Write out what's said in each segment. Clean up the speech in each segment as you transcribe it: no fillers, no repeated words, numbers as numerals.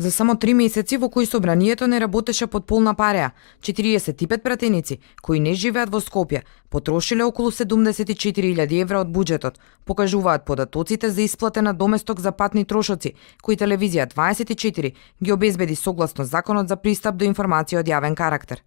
За само 3 месеци во кои собранието не работеше под полна пареа, 45 пратеници кои не живеат во Скопје потрошиле околу 74.000 евра од буџетот, покажуваат податоците за исплатена доместок за патни трошоци, кои телевизија 24 ги обезбеди согласно Законот за пристап до информација од јавен карактер.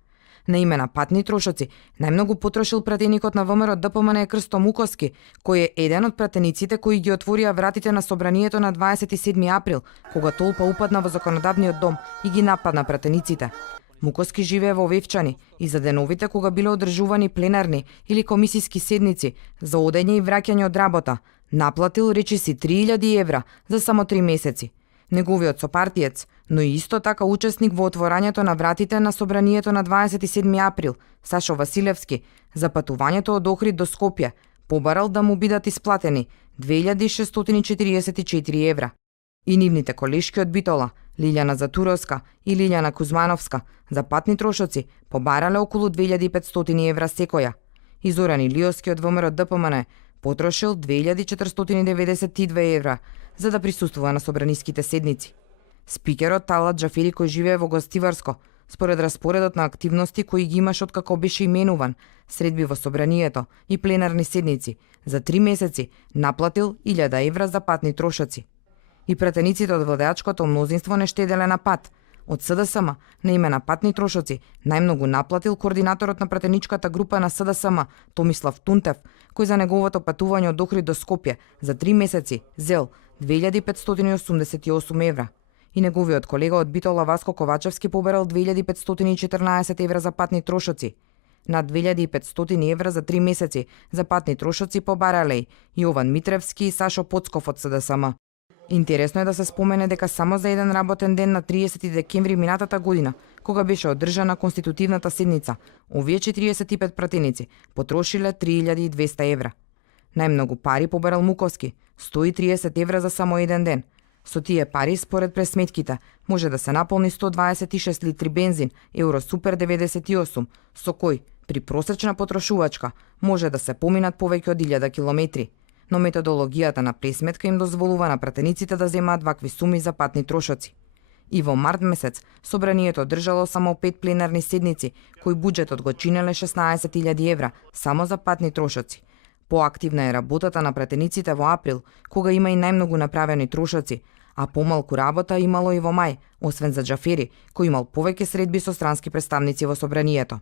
На име на патни трошоци, најмногу потрошил пратеникот на ВМРО ДПМН Крсто Муковски, кој е еден од пратениците кои ги отворија вратите на собранието на 27 април, кога толпа упадна во законодавниот дом и ги нападна пратениците. Муковски живее во Вевчани и за деновите кога биле одржувани пленарни или комисиски седници за одење и враќање од работа, наплатил речиси 3.000 евра за само 3 месеци. Неговиот сопартиец, но и исто така учесник во отворањето на вратите на собранието на 27 април, Сашо Василевски, за патувањето од Охрид до Скопје, побарал да му бидат исплатени 2.644 евра. И нивните колешки од Битола, Лилјана Затуровска и Лилјана Кузмановска, за патни трошоци побарале околу 2.500 евра секоја. И Зоран Илиовски од ВМРО ДПМН потрошил 2.492 евра за да присуствува на собраниските седници. Спикерот Талат Џафери, кој живее во Гостиварско, според распоредот на активности кои ги имаш откако беше именуван, средби во собранието и пленарни седници, за 3 месеци наплатил 1.000 евра за патни трошоци. И пратениците од владеачкото мнозинство не штеделе на пат. Од СДСМ на име на патни трошоци најмногу наплатил координаторот на пратеничката група на СДСМ Томислав Тунтев, кој за неговото патување од Охрид до Скопје за 3 месеци зел 2.588 евра. И неговиот колега од Битола Васко Ковачевски поберал 2.514 евра за патни трошоци. Над 2.500 евра за 3 месеци за патни трошоци побарале и Јован Митревски и Сашо Поцков од СДСМ. Интересно е да се спомене дека само за еден работен ден на 30 декември минатата година, кога беше одржана конститутивната седница, овие 45 пратеници потрошиле 3.200 евра. Најмногу пари побарал Муковски, 130 евра за само еден ден. Со тие пари, според пресметките, може да се наполни 126 литри бензин, Евро Супер 98, со кој, при просечна потрошувачка, може да се поминат повеќе од 1000 километри. Но методологијата на пресметка им дозволува на пратениците да земаат вакви суми за патни трошоци. И во март месец, собранието држало само 5 пленарни седници, кои буџетот го чинеле 16.000 евра, само за патни трошоци. Поактивна е работата на пратениците во април, кога има и најмногу направени трошоци, а помалку работа имало и во мај, освен за Џафери, кој имал повеќе средби со странски представници во собранието.